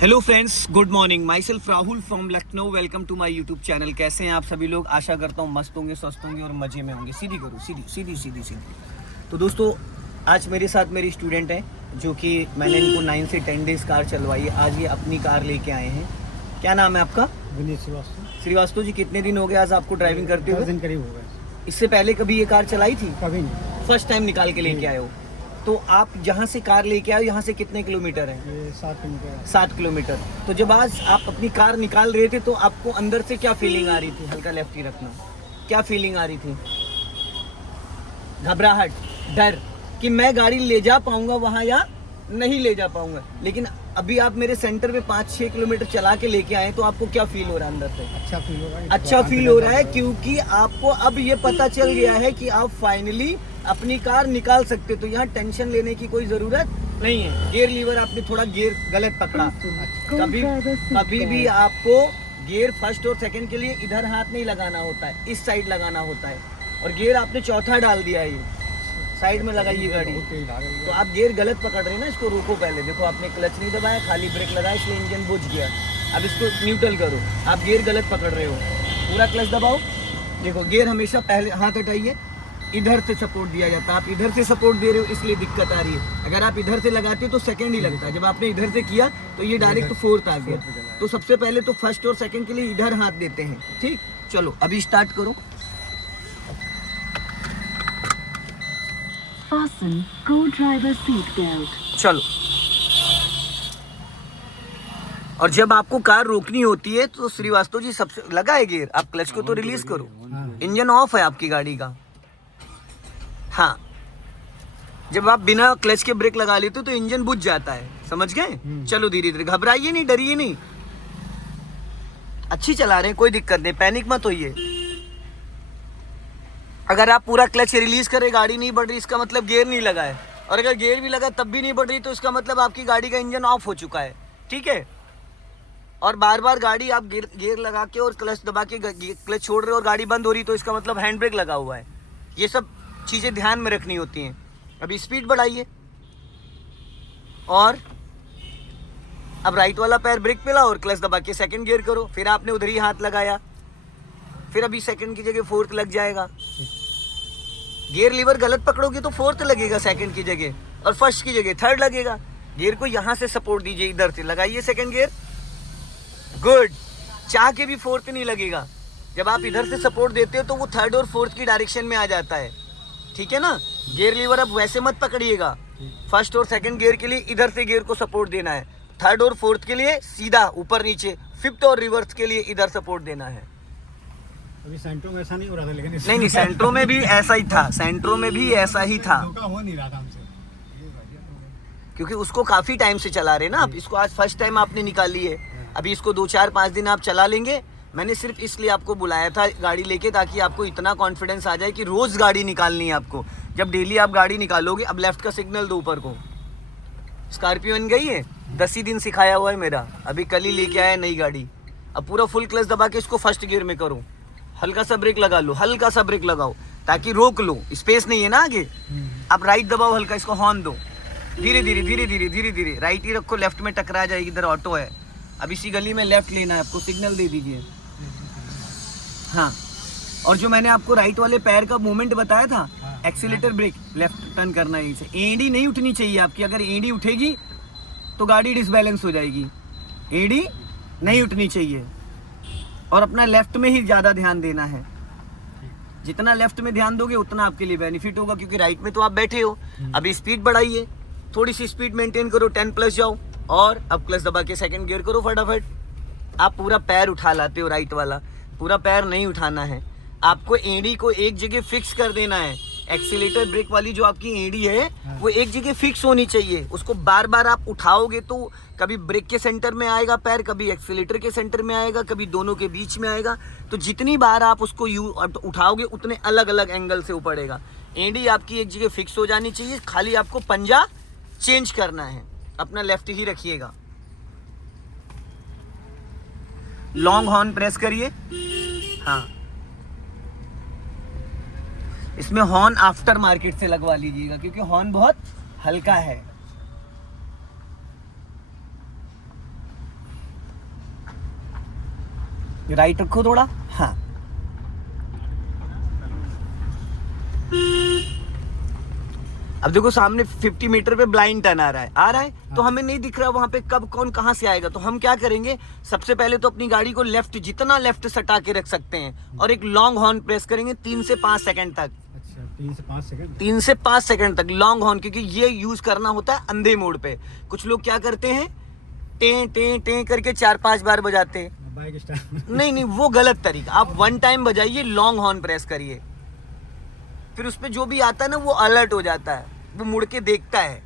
Hello friends, good morning. Myself Rahul from Lucknow. Welcome to my YouTube channel. कैसे हैं आप सभी लोग? आशा करता हूँ मस्त होंगे, स्वस्थ होंगे और मज़े में होंगे। सीधी करो, सीधी सीधी सीधी सीधी। तो दोस्तों, आज मेरे साथ मेरी स्टूडेंट हैं जो कि मैंने इनको 9 से 10 डेज़ कार चलवाई है। आज ये अपनी कार लेके आए हैं। क्या नाम है आपका? विनीत श्रीवास्तव। श्रीवास्तव जी, कितने दिन हो गए आज आपको ड्राइविंग करते 10 हुए? दिन करीब हो गए। इससे पहले कभी ये कार चलाई थी? कभी नहीं। फर्स्ट टाइम निकाल के लेके आए हो? तो आप जहाँ से कार लेके आए हो, यहाँ से कितने किलोमीटर है? ये 7 किलोमीटर। 7 किलोमीटर। तो जब आज आप अपनी कार निकाल रहे थे तो आपको अंदर से क्या फीलिंग आ रही थी? हल्का लेफ्ट ही रखना। क्या फीलिंग आ रही थी? घबराहट, डर कि मैं गाड़ी ले जा पाऊंगा वहां या नहीं ले जा पाऊंगा। लेकिन अभी आप मेरे सेंटर में 5-6 किलोमीटर चला के लेके आए, तो आपको क्या फील हो रहा है अंदर से? अच्छा फील हो रहा है। अच्छा फील हो रहा है, क्योंकि आपको अब ये पता चल गया है कि आप फाइनली अपनी कार निकाल सकते। तो यहाँ टेंशन लेने की कोई जरूरत नहीं है। गियर लीवर आपने थोड़ा गियर गलत पकड़ा। कभी भी आपको गियर फर्स्ट और सेकंड के लिए इधर हाथ नहीं लगाना होता है, इस साइड लगाना होता है। और गियर आपने चौथा डाल दिया है, ये साइड में लगाइए गाड़ी। तो आप गियर गलत पकड़ रहे हैं ना, इसको रोको पहले। देखो, आपने क्लच नहीं दबाया, खाली ब्रेक लगाया, इसलिए इंजन बुझ गया। अब इसको न्यूट्रल करो। आप गियर गलत पकड़ रहे हो, पूरा क्लच दबाओ। देखो, गियर हमेशा पहले हाथ हटाइए, इधर से सपोर्ट दिया जाता है। आप इधर से सपोर्ट दे रहे हो, इसलिए दिक्कत आ रही है। अगर आप इधर से लगाते हो तो सेकंड ही लगता है। जब आपने इधर से किया तो ये डायरेक्ट फोर्थ आ गया। तो सबसे पहले तो फर्स्ट और सेकंड के लिए इधर हाथ देते हैं। ठीक, चलो अभी स्टार्ट करो। Fasten co-driver seat belt. चलो। और जब आपको कार रोकनी होती है तो श्रीवास्तव जी सबसे लगा है गियर, आप क्लच को तो रिलीज करो। इंजन ऑफ है आपकी गाड़ी का। हाँ, जब आप बिना क्लच के ब्रेक लगा लेते हो तो इंजन बुझ जाता है, समझ गए? चलो धीरे धीरे, घबराइए नहीं, डरिए नहीं। अच्छी चला रहे हैं, कोई दिक्कत नहीं, पैनिक मत होइए। अगर आप पूरा क्लच रिलीज करें, गाड़ी नहीं बढ़ रही, इसका मतलब गियर नहीं लगा है। और अगर गियर भी लगा तब भी नहीं बढ़ रही, तो इसका मतलब आपकी गाड़ी का इंजन ऑफ हो चुका है। ठीक है? और बार बार गाड़ी आप गियर लगा के और क्लच दबा के क्लच छोड़ रहे हो और गाड़ी बंद हो रही, तो इसका मतलब हैंड ब्रेक लगा हुआ है। ये सब चीज़ें ध्यान में रखनी होती हैं। अभी स्पीड बढ़ाइए और अब राइट वाला पैर ब्रेक पे लाओ और क्लच दबा के सेकंड गियर करो। फिर आपने उधर ही हाथ लगाया, फिर अभी सेकंड की जगह फोर्थ लग जाएगा। गियर लीवर गलत पकड़ोगे तो फोर्थ लगेगा सेकंड की जगह, और फर्स्ट की जगह थर्ड लगेगा। गियर को यहाँ से सपोर्ट दीजिए, इधर से लगाइए सेकंड गियर। गुड। चाह के भी फोर्थ नहीं लगेगा। जब आप इधर से सपोर्ट देते हो तो वो थर्ड और फोर्थ की डायरेक्शन में आ जाता है। ठीक है ना? गियर लीवर अब वैसे मत पकड़िएगा। फर्स्ट और सेकंड गियर के लिए इधर से गियर को सपोर्ट देना है, थर्ड और फोर्थ के लिए सीधा ऊपर नीचे, फिफ्थ और रिवर्स के लिए इधर सपोर्ट देना है। अभी सेंट्रो में ऐसा नहीं हो रहा था, लेकिन नहीं, सेंट्रो में भी ऐसा ही था। सेंट्रो में भी ऐसा ही था, धोखा हो नहीं रहा था हमसे, क्योंकि उसको काफी टाइम से चला रहे ना आप। इसको आज फर्स्ट टाइम आपने निकाली है। अभी इसको 2-4-5 दिन आप चला लेंगे। मैंने सिर्फ इसलिए आपको बुलाया था गाड़ी लेके, ताकि आपको इतना कॉन्फिडेंस आ जाए कि रोज गाड़ी निकालनी है आपको। जब डेली आप गाड़ी निकालोगे, अब लेफ्ट का सिग्नल दो ऊपर को। स्कॉर्पियो इन गई है, 10 ही दिन सिखाया हुआ है मेरा। अभी कल ही लेके आया नई गाड़ी। अब पूरा फुल क्लच दबा के इसको फर्स्ट गियर में करो। हल्का सा ब्रेक लगा लो, हल्का सा ब्रेक लगाओ ताकि रोक लो। स्पेस नहीं है ना आगे। आप राइट दबाओ हल्का, इसको हॉर्न दो। धीरे धीरे धीरे धीरे धीरे धीरे राइट ही रखो, लेफ्ट में टकरा जाएगी, इधर ऑटो है। अब इसी गली में लेफ्ट लेना है आपको, सिग्नल दे दीजिए। हाँ, और जो मैंने आपको राइट वाले पैर का मूवमेंट बताया था, एक्सीलेटर ब्रेक, लेफ्ट टर्न करना है। इसे एड़ी नहीं उठनी चाहिए आपकी। अगर एड़ी उठेगी तो गाड़ी डिसबैलेंस हो जाएगी। एड़ी नहीं उठनी चाहिए और अपना लेफ्ट में ही ज़्यादा ध्यान देना है। जितना लेफ्ट में ध्यान दोगे उतना आपके लिए बेनिफिट होगा, क्योंकि राइट में तो आप बैठे हो। अभी स्पीड बढ़ाइए, थोड़ी सी स्पीड मेंटेन करो, 10+ जाओ। और अब क्लच दबा के सेकंड गियर करो फटाफट। आप पूरा पैर उठा लाते हो, राइट वाला पूरा पैर नहीं उठाना है आपको। एड़ी को एक जगह फिक्स कर देना है। एक्सीलेटर ब्रेक वाली जो आपकी एड़ी है वो एक जगह फिक्स होनी चाहिए। उसको बार बार आप उठाओगे तो कभी ब्रेक के सेंटर में आएगा पैर, कभी एक्सीलेटर के सेंटर में आएगा, कभी दोनों के बीच में आएगा। तो जितनी बार आप उसको उठाओगे उतने अलग अलग एंगल से उपड़ेगा। एड़ी आपकी एक जगह फिक्स हो जानी चाहिए। खाली आपको पंजा चेंज करना है, अपना लेफ्ट ही रखिएगा। लॉन्ग हॉर्न प्रेस करिए। हाँ, इसमें हॉर्न आफ्टर मार्केट से लगवा लीजिएगा, क्योंकि हॉर्न बहुत हल्का है। राइट रखो थोड़ा, हाँ। अब देखो सामने 50 मीटर पे ब्लाइंड टर्न आ रहा है तो हमें नहीं दिख रहा वहां पे कब कौन कहां से आएगा। तो हम क्या करेंगे, सबसे पहले तो अपनी गाड़ी को लेफ्ट, जितना लेफ्ट सटा के रख सकते हैं, और एक लॉन्ग हॉर्न प्रेस करेंगे 3 से 5 सेकंड तक। अच्छा 3 से 5 सेकंड। 3 से 5 सेकंड तक लॉन्ग हॉर्न, क्योंकि ये यूज करना होता है अंधे मोड पे। कुछ लोग क्या करते हैं, टे टे टे करके 4-5 बार बजाते हैं। Bike style. नहीं, वो गलत तरीका। आप 1 टाइम बजाइए, लॉन्ग हॉर्न प्रेस करिए, फिर उस पे जो भी आता है ना वो अलर्ट हो जाता है, वो मुड़ के देखता है।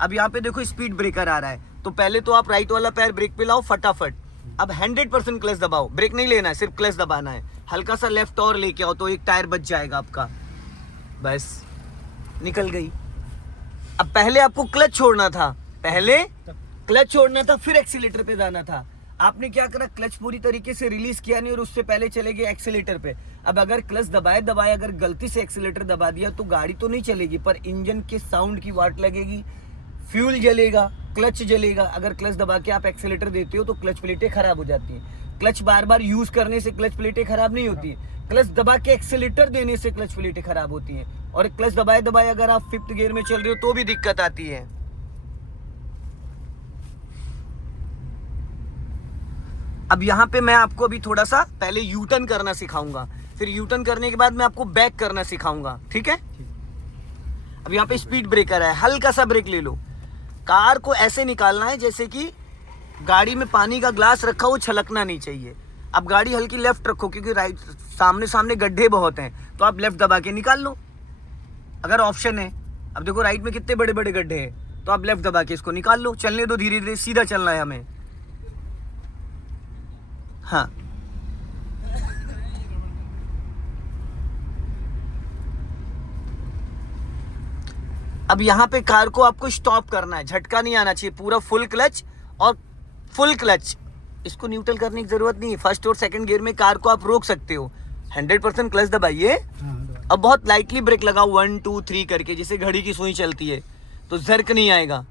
अब यहाँ पे देखो स्पीड ब्रेकर आ रहा है, तो पहले तो आप राइट वाला पैर ब्रेक पे लाओ फटाफट। अब 100% क्लच दबाओ, ब्रेक नहीं लेना है, सिर्फ क्लच दबाना है। हल्का सा लेफ्ट और लेके आओ तो एक टायर बच जाएगा आपका, बस निकल गई। अब पहले आपको क्लच छोड़ना था, फिर एक्सीलेटर पे जाना था। आपने क्या करा, क्लच पूरी तरीके से रिलीज किया नहीं और उससे पहले चले गए एक्सीलेटर पे। अब अगर क्लच दबाए अगर गलती से एक्सीलेटर दबा दिया तो गाड़ी तो नहीं चलेगी, पर इंजन के साउंड की वाट लगेगी, फ्यूल जलेगा, क्लच जलेगा। अगर क्लच दबा के आप एक्सीलेटर देते हो तो क्लच प्लेटें खराब हो जाती हैं। क्लच बार बार यूज करने से क्लच प्लेटें खराब नहीं होती है, क्लच दबा के एक्सीलेटर देने से क्लच प्लेटें खराब होती हैं। और क्लच दबाए अगर आप 5th गियर में चल रहे हो तो भी दिक्कत आती है। अब यहाँ पे मैं आपको अभी थोड़ा सा पहले यू टर्न करना सिखाऊंगा, फिर यू टर्न करने के बाद मैं आपको बैक करना सिखाऊंगा, ठीक है। अब यहाँ पे स्पीड ब्रेकर है, हल्का सा ब्रेक ले लो। कार को ऐसे निकालना है जैसे कि गाड़ी में पानी का ग्लास रखा हो, छलकना नहीं चाहिए। अब गाड़ी हल्की लेफ्ट रखो, क्योंकि राइट सामने गड्ढे बहुत हैं, तो आप लेफ्ट दबा के निकाल लो अगर ऑप्शन है। अब देखो राइट में कितने बड़े बड़े गड्ढे हैं, तो आप लेफ्ट दबा के इसको निकाल लो। चलने दो, धीरे धीरे सीधा चलना है हमें, हाँ। अब यहाँ पे कार को आपको स्टॉप करना है, झटका नहीं आना चाहिए, पूरा फुल क्लच और फुल क्लच। इसको न्यूट्रल करने की जरूरत नहीं है, फर्स्ट और सेकंड गियर में कार को आप रोक सकते हो। 100% क्लच दबाइए। अब बहुत लाइटली ब्रेक लगाओ 1 2 3 करके, जैसे घड़ी की सुई चलती है, तो जर्क नहीं आएगा।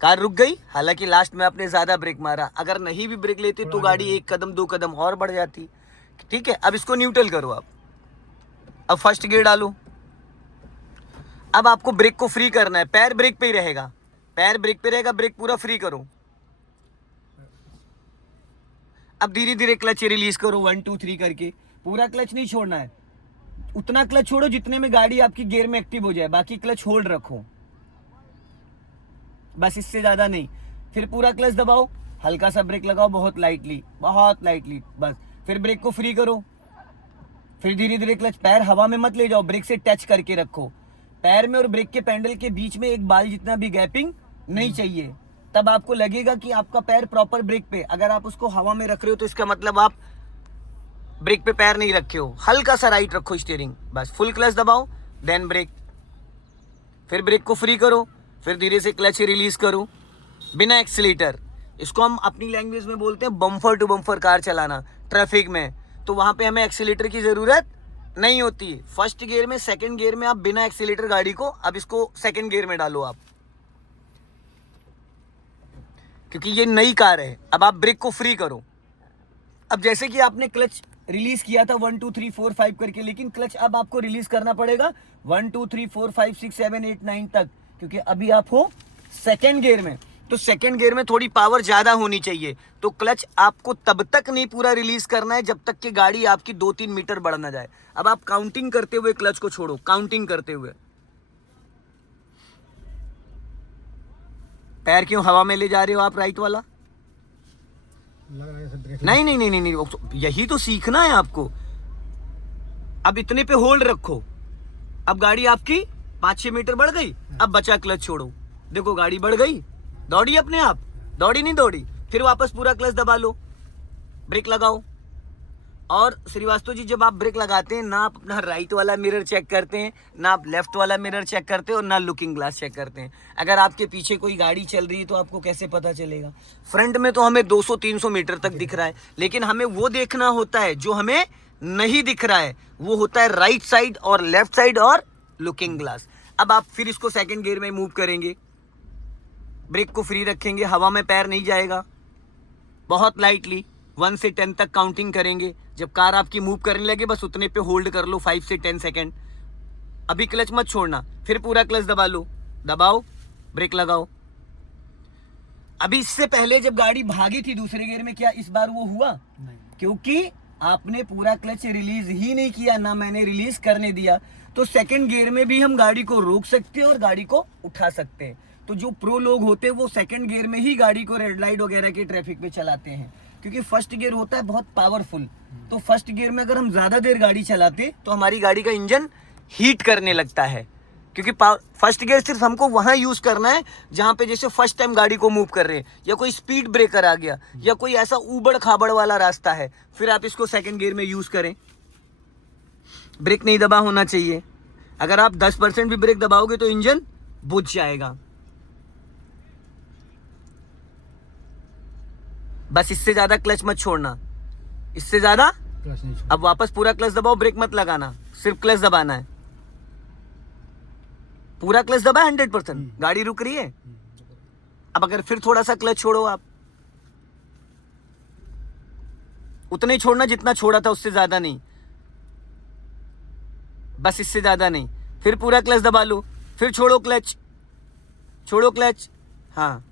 कार रुक गई, हालांकि लास्ट में आपने ज्यादा ब्रेक मारा। अगर नहीं भी ब्रेक लेते तो गाड़ी 1 कदम 2 कदम और बढ़ जाती, ठीक है। अब इसको न्यूट्रल करो आप। अब फर्स्ट गियर डालो। अब आपको ब्रेक को फ्री करना है, पैर ब्रेक पे ही रहेगा, ब्रेक पूरा फ्री करो। अब धीरे धीरे क्लच रिलीज करो 1 2 3 करके, पूरा क्लच नहीं छोड़ना है। उतना क्लच छोड़ो जितने में गाड़ी आपकी गियर में एक्टिव हो जाए, बाकी क्लच होल्ड रखो, बस इससे ज्यादा नहीं। फिर पूरा क्लच दबाओ, हल्का सा ब्रेक लगाओ, बहुत लाइटली बस। फिर ब्रेक को फ्री करो, फिर धीरे धीरे क्लच, पैर हवा में मत ले जाओ, ब्रेक से टच करके रखो। पैर में और ब्रेक के पैडल के बीच में एक बाल जितना भी गैपिंग नहीं चाहिए, तब आपको लगेगा कि आपका पैर प्रॉपर ब्रेक पे। अगर आप उसको हवा में रख रहे हो तो इसका मतलब आप ब्रेक पे पैर नहीं रखे हो। हल्का सा राइट रखो स्टीयरिंग, बस। फुल क्लच दबाओ, देन ब्रेक, फिर ब्रेक को फ्री करो, फिर धीरे से क्लच रिलीज करो बिना एक्सीलेटर। इसको हम अपनी लैंग्वेज में बोलते हैं बम्फर टू बम्फर कार चलाना ट्रैफिक में। तो वहां पे हमें एक्सीलेटर की जरूरत नहीं होती। फर्स्ट गियर में, सेकंड गियर में आप बिना एक्सीलेटर गाड़ी को, अब इसको सेकंड गियर में डालो आप, क्योंकि ये नई कार है। अब आप ब्रेक को फ्री करो। अब जैसे कि आपने क्लच रिलीज किया था 1 2 3 4 5 करके, लेकिन क्लच अब आपको रिलीज करना पड़ेगा 1 2 3 4 5 6 7 8 9 तक, क्योंकि अभी आप हो सेकंड गियर में। तो सेकंड गियर में थोड़ी पावर ज्यादा होनी चाहिए, तो क्लच आपको तब तक नहीं पूरा रिलीज करना है जब तक कि गाड़ी आपकी 2-3 मीटर बढ़ ना जाए। अब आप काउंटिंग करते हुए क्लच को छोड़ो, काउंटिंग करते हुए। पैर क्यों हवा में ले जा रहे हो आप, राइट वाला? नहीं, यही तो सीखना है आपको। अब इतने पे होल्ड रखो। अब गाड़ी आपकी 5-6 मीटर बढ़ गई, अब बचा क्लच छोड़ो। देखो गाड़ी बढ़ गई, दौड़ी अपने आप, दौड़ी नहीं दौड़ी। फिर वापस पूरा क्लच दबा लो, ब्रेक लगाओ। और श्रीवास्तव जी, जब आप ब्रेक लगाते हैं ना आप अपना राइट वाला मिरर चेक करते हैं, ना आप लेफ्ट वाला मिरर चेक करते हैं, और ना लुकिंग ग्लास चेक करते हैं। अगर आपके पीछे कोई गाड़ी चल रही है तो आपको कैसे पता चलेगा? फ्रंट में तो हमें 200-300 मीटर तक दिख रहा है, लेकिन हमें वो देखना होता है जो हमें नहीं दिख रहा है, वो होता है राइट साइड और लेफ्ट साइड और लुकिंग ग्लास। अब आप फिर इसको सेकंड गियर में मूव करेंगे, ब्रेक को फ्री रखेंगे, हवा में पैर नहीं जाएगा, बहुत लाइटली 1 से 10 तक काउंटिंग करेंगे। जब कार आपकी मूव करने लगे बस उतने पे होल्ड कर लो 5 से 10 सेकेंड। अभी क्लच मत छोड़ना, फिर पूरा क्लच दबा लो, दबाओ, ब्रेक लगाओ। अभी इससे पहले जब गाड़ी भागी थी दूसरे गियर में, क्या इस बार वो हुआ? नहीं। क्योंकि आपने पूरा क्लच रिलीज ही नहीं किया, ना मैंने रिलीज करने दिया। तो सेकंड गियर में भी हम गाड़ी को रोक सकते हैं और गाड़ी को उठा सकते हैं। तो जो प्रो लोग होते हैं वो सेकंड गियर में ही गाड़ी को रेड लाइट वगैरह के ट्रैफिक पे चलाते हैं, क्योंकि फर्स्ट गियर होता है बहुत पावरफुल। तो फर्स्ट गियर में अगर हम ज्यादा देर गाड़ी चलाते तो हमारी गाड़ी का इंजन हीट करने लगता है, क्योंकि फर्स्ट गियर सिर्फ हमको वहां यूज करना है जहां पे जैसे फर्स्ट टाइम गाड़ी को मूव कर रहे हैं, या कोई स्पीड ब्रेकर आ गया, या कोई ऐसा ऊबड़ खाबड़ वाला रास्ता है, फिर आप इसको सेकंड गियर में यूज करें। ब्रेक नहीं दबा होना चाहिए। अगर आप 10% भी ब्रेक दबाओगे तो इंजन बुझ जाएगा। बस इससे ज्यादा क्लच मत छोड़ना, इससे ज्यादा। क्लच नहीं छोड़। अब वापस पूरा क्लच दबाओ, ब्रेक मत लगाना, सिर्फ क्लच दबाना है। पूरा क्लच दबा 100%, गाड़ी रुक रही है। अब अगर फिर थोड़ा सा क्लच छोड़ो, आप उतना ही छोड़ना जितना छोड़ा था, उससे ज्यादा नहीं, बस इससे ज्यादा नहीं। फिर पूरा क्लच दबा लो, फिर छोड़ो क्लच, छोड़ो क्लच। हाँ,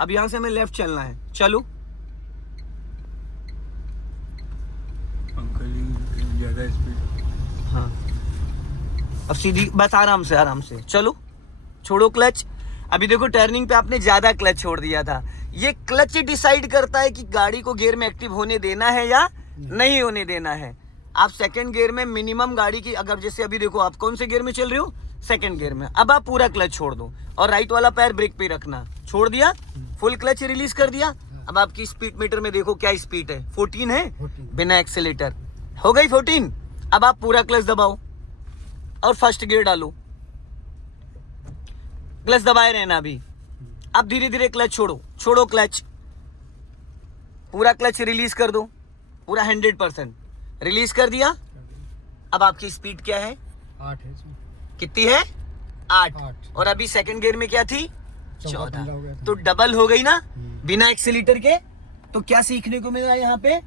अब यहां से हमें लेफ्ट चलना है, चलो। अंकल जी ज्यादा स्पीड। हाँ, अब सीधी, बस आराम से आराम से चलो, छोड़ो क्लच। अभी देखो टर्निंग पे आपने ज्यादा क्लच छोड़ दिया था। ये क्लच ही डिसाइड करता है कि गाड़ी को गियर में एक्टिव होने देना है या नहीं होने देना है। आप सेकंड गियर में मिनिमम गाड़ी की, अगर जैसे अभी देखो आप कौन से गियर में चल रहे हो, सेकंड गियर में, अब आप पूरा क्लच छोड़ दो और राइट वाला पैर ब्रेक पे रखना। छोड़ दिया, फुल क्लच रिलीज कर दिया। अब आपकी स्पीड मीटर में देखो क्या स्पीड है, 14 है 14। बिना एक्सेलेटर, हो गई 14। अब आप पूरा क्लच दबाओ और फर्स्ट गियर डालो, क्लच दबाए रहना अभी। अब धीरे धीरे क्लच छोड़ो, छोड़ो क्लच, पूरा क्लच रिलीज कर दो, पूरा 100% रिलीज कर दिया। अब आपकी स्पीड क्या है? 8 है इसमें। कितनी है? 8। 8। और अभी सेकंड गियर में क्या थी? 14। 14 हो गया था। तो डबल हो गई ना बिना एक्सीलेटर के। तो क्या सीखने को मिला यहाँ पे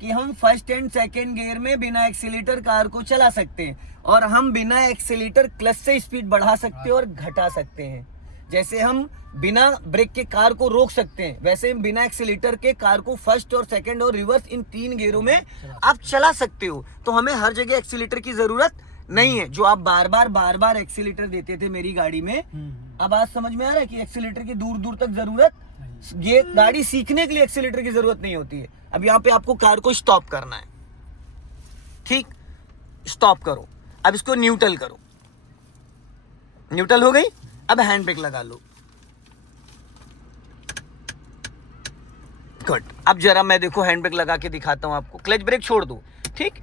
कि हम फर्स्ट एंड सेकंड गियर में बिना एक्सीलेटर कार को चला सकते हैं, और हम बिना एक्सीलेटर क्लच से स्पीड बढ़ा सकते हैं और घटा सकते हैं। जैसे हम बिना ब्रेक के कार को रोक सकते हैं, वैसे हम बिना एक्सीलेटर के कार को फर्स्ट और सेकंड और रिवर्स इन 3 गियरों में आप चला सकते हो। तो हमें हर जगह एक्सीलेटर की जरूरत नहीं है। जो आप बार बार एक्सीलेटर देते थे मेरी गाड़ी में, अब आज समझ में आ रहा है कि एक्सीलेटर की दूर दूर तक जरूरत, ये गाड़ी सीखने के लिए एक्सीलेटर की जरूरत नहीं होती है। अब यहाँ पे आपको कार को स्टॉप करना है, ठीक, स्टॉप करो। अब इसको न्यूट्रल करो, न्यूट्रल हो गई। अब हैंड ब्रेक लगा लो, गुड। अब जरा मैं देखो हैंड ब्रेक लगा के दिखाता हूं आपको। क्लच ब्रेक छोड़ दो, ठीक,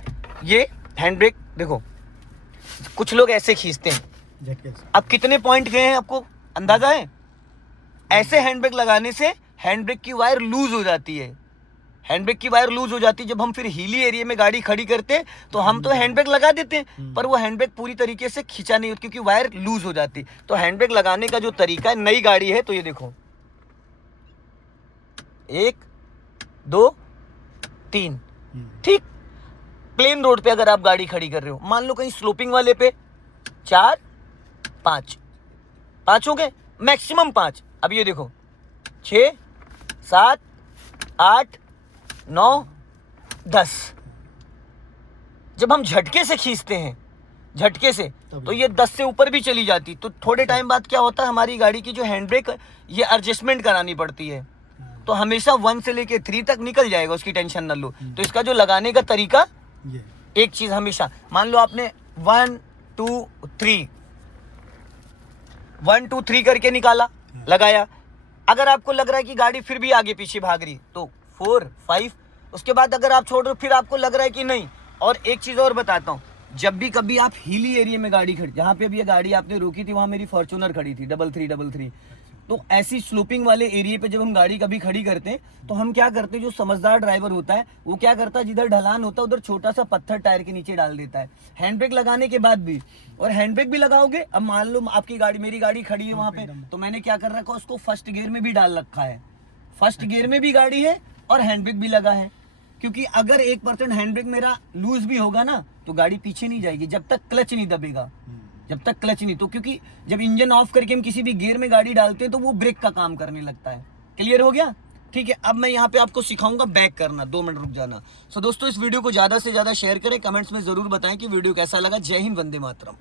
ये हैंड ब्रेक देखो, कुछ लोग ऐसे खींचते हैं। झटके से। अब कितने पॉइंट गए हैं आपको अंदाजा है? ऐसे हैंड ब्रेक लगाने से हैंड ब्रेक की वायर लूज हो जाती है। हैंड ब्रेक की वायर लूज हो जाती है। जब हम फिर हिली एरिया में गाड़ी खड़ी करते हैं तो हम तो हैंड ब्रेक लगा देते हैं, पर वो हैंड ब्रेक पूरी तरीके से खींचा नहीं होती क्योंकि वायर लूज हो जाती। तो हैंड ब्रेक लगाने का जो तरीका है, नई गाड़ी है तो ये देखो, 1 2 3, ठीक। प्लेन रोड पे अगर आप गाड़ी खड़ी कर रहे हो, मान लो कहीं स्लोपिंग वाले पे, 4 5 हो गए, मैक्सिमम 5। अब ये देखो 6 7 8 9 10। जब हम झटके से खींचते हैं, झटके से, तो ये 10 से ऊपर भी चली जाती। तो थोड़े टाइम बाद क्या होता है, हमारी गाड़ी की जो हैंड ब्रेक, ये एडजस्टमेंट करानी पड़ती है। तो हमेशा 1 से लेके 3 तक निकल जाएगा, उसकी टेंशन न लो। तो इसका जो लगाने का तरीका, ये एक चीज हमेशा मान लो आपने 1 2 3 1 2 3 करके निकाला, लगाया। अगर आपको लग रहा है कि गाड़ी फिर भी आगे पीछे भाग रही, तो 4 5, उसके बाद अगर आप छोड़ रहे हो, फिर आपको लग रहा है कि नहीं। और एक चीज और बताता हूँ, जब भी कभी आप हिली एरिया में गाड़ी खड़ी, जहाँ पे अभी ये गाड़ी आपने रोकी थी, वहां मेरी फॉर्च्यूनर खड़ी थी 3333। तो ऐसी स्लोपिंग वाले एरिया पे जब हम गाड़ी कभी खड़ी करते हैं, तो हम क्या करते हैं, जो समझदार ड्राइवर होता है वो क्या करता है, जिधर ढलान होता है उधर छोटा सा पत्थर टायर के नीचे डाल देता है, हैंड ब्रेक लगाने के बाद भी। और हैंड ब्रेक भी लगाओगे, अब मान लो आपकी गाड़ी, मेरी गाड़ी खड़ी है वहां पे, तो मैंने क्या कर रखा है, उसको फर्स्ट गियर में भी डाल रखा है। फर्स्ट गियर में भी गाड़ी है और हैंड ब्रेक भी लगा है, क्योंकि अगर 1% हैंड ब्रेक मेरा लूज भी होगा ना तो गाड़ी पीछे नहीं जाएगी जब तक क्लच नहीं दबेगा, जब तक क्लच नहीं। तो क्योंकि जब इंजन ऑफ करके हम किसी भी गियर में गाड़ी डालते हैं तो वो ब्रेक का काम करने लगता है। क्लियर हो गया? ठीक है, अब मैं यहाँ पे आपको सिखाऊंगा बैक करना। 2 मिनट रुक जाना। सो दोस्तों, इस वीडियो को ज़्यादा से ज़्यादा शेयर करें, कमेंट्स में ज़रूर बताएं कि वीडियो कैसा लगा। जय हिंद, वंदे मातरम।